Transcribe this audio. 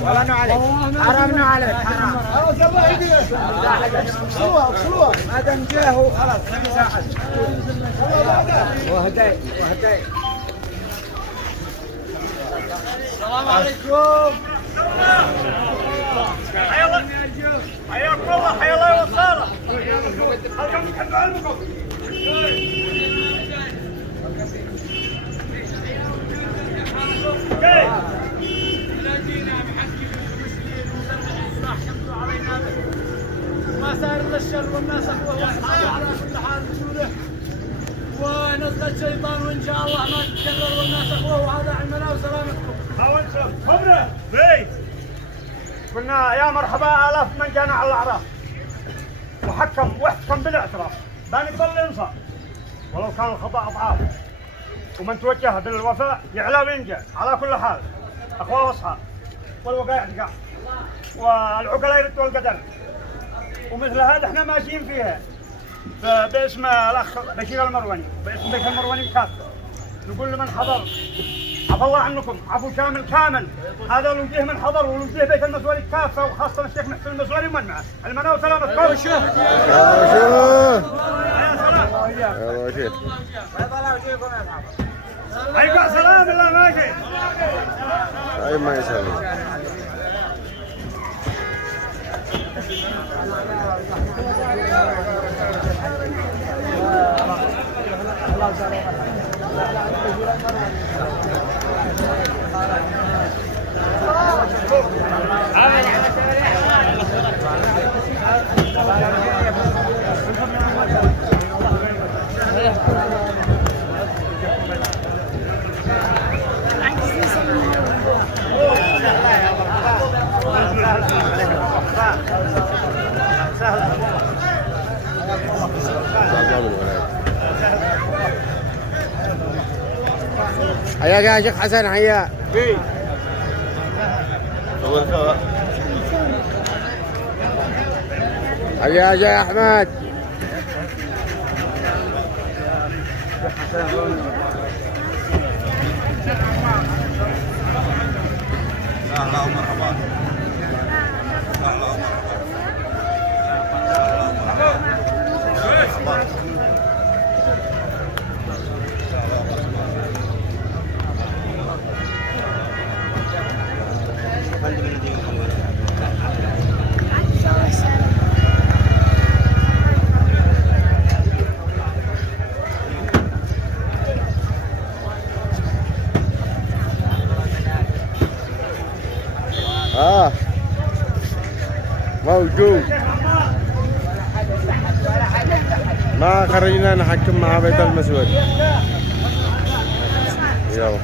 والله عليك حرمنا عليك حرام اغسلوها ما دام جاه خلاص وهداي السلام عليكم حياكم الله حيا الله وصاله خلكم تحبوا علمكم ما صار الا الشر والناس اخوه والحياه على كل حال رسوله ونزل شيطان وان شاء الله ما تتكرر والناس اخوه وهذا علمنا وسلامتكم. هاونكم خبره بيت قلنا يا مرحبا الاف من كان على الاعراف واحكم بالاعتراف بنقبل الانصاف ولو كان الخطا اضعاف ومن توجه بالوفاء يعلى وينجح على كل حال اخوه واصحاب والوقائع تقع والعقلاء يردوا القدر ومثل هذا احنا ماشيين فيها باسم الاخ بشير المروني باسم بشير المروني كافه نقول لمن حضر عفى الله عنكم عفو كامل هذا لو جه من حضر ولو جه بيت المسؤولي كافه وخاصه الشيخ محسن المسؤولي ومن معه المنى وسلامتكم يا شيخ يا شيخ عليكم السلام الله ماشي اي ما يسلمك حياك يا شيخ حسن حياك حياك يا احمد موجود ما خرجنا نحكم مع بيت المسؤول يلا